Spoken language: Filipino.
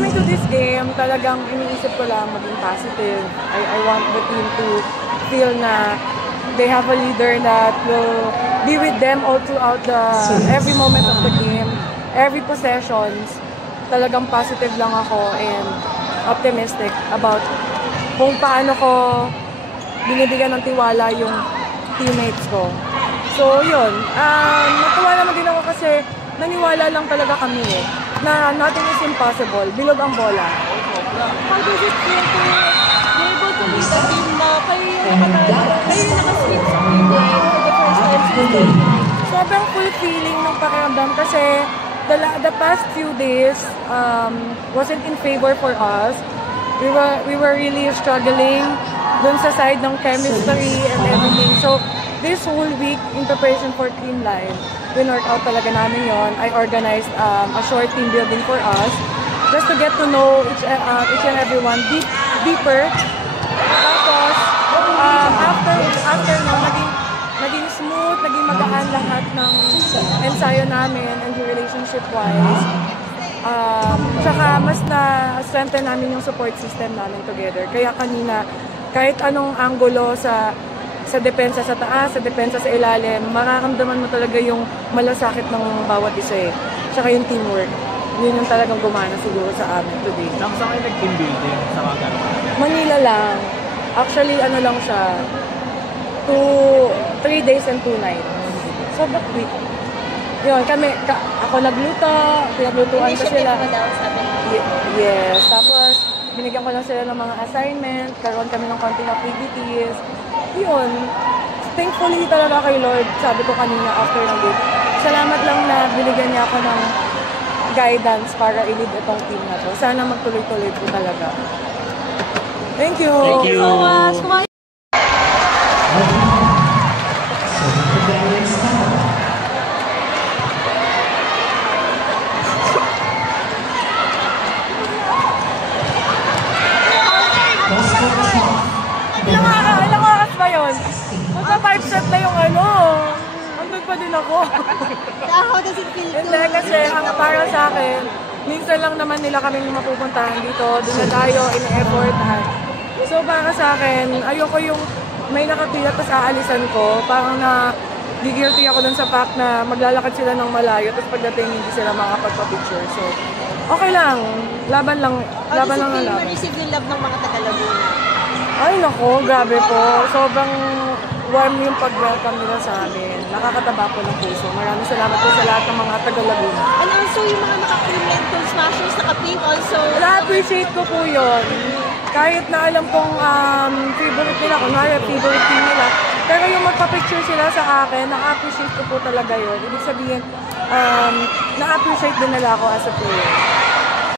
coming to this game, talagang iniisip ko lang maging positive. I want the team to feel na they have a leader that will be with them all throughout every moment of the game, every possessions. Talagang positive lang ako and optimistic about kung paano ko binibigyan ng tiwala yung teammates ko. So yun, natuwa naman din ako kasi naniwala lang talaga kami na nothing is impossible, bilog ang bola. How does it feel to be able to lead a team na kayo yung nakasweep sa game for the first time since the Sobrang fulfilling ng pakiramdam kasi the past few days wasn't in favor for us. We were really struggling dun sa side ng chemistry and everything. So this whole week in preparation for Team Live, winwork out talaga namin yon. I organized a short team building for us just to get to know each and everyone deeper. Tapos after no, naging smooth, naging magaan lahat ng ensayo namin and relationship wise. Tsaka mas na-strengthen namin yung support system namin together. Kaya kanina, kahit anong anggulo sa depensa sa taas, sa depensa sa ilalim, mararamdaman mo talaga yung malasakit ng bawat isa Tsaka yung teamwork. Yun yung talagang gumana siguro sa amin today. Saan kayo nag-team building sa mga Manila lang. Actually, ano lang siya, 3 days and 2 nights. Sobrang quick. Yun, ako nagluto, pinaglutuan ko sila. Yes, tapos binigyan ko lang sila ng mga assignment, karoon kami ng konting activities. Yun, thankfully talaga kay Lord, sabi ko kanina after ng game. Salamat lang na binigyan niya ako ng guidance para i-lead itong team na to. Sana magtuloy-tuloy po talaga. Thank you! Thank you so much! Ilang oras ba yun? Magpa 5 set na yung andun pa din ako. How does it feel to? Hindi kasi para sa akin, minsan lang naman nila kami mapupuntahan dito. Doon na tayo, in-effortan. So para sa akin, ayoko yung may nakapila tapos aalisan ko. Parang gigilty ako dun sa fact na maglalakad sila ng malayo tapos pagdating hindi sila makapagpa-picture. So, okay lang. Laban lang. Laban lang na laban. How does it feel to receive yung love ng mga taga-Laguna? Ay nako, grabe po. Sobrang warm yung pag-welcome nila sa amin. Nakakataba po ng puso. Maraming salamat po sa lahat ng mga taga-Laguna. And also yung mga naka-mental smashers, naka-pink also. Na-appreciate ko po yun. Kahit na alam kong favorite nila, kunwari favorite team nila, pero yung magpa-picture sila sa akin, na-appreciate ko po talaga yun. Ibig sabihin, na-appreciate din nila ako as a player.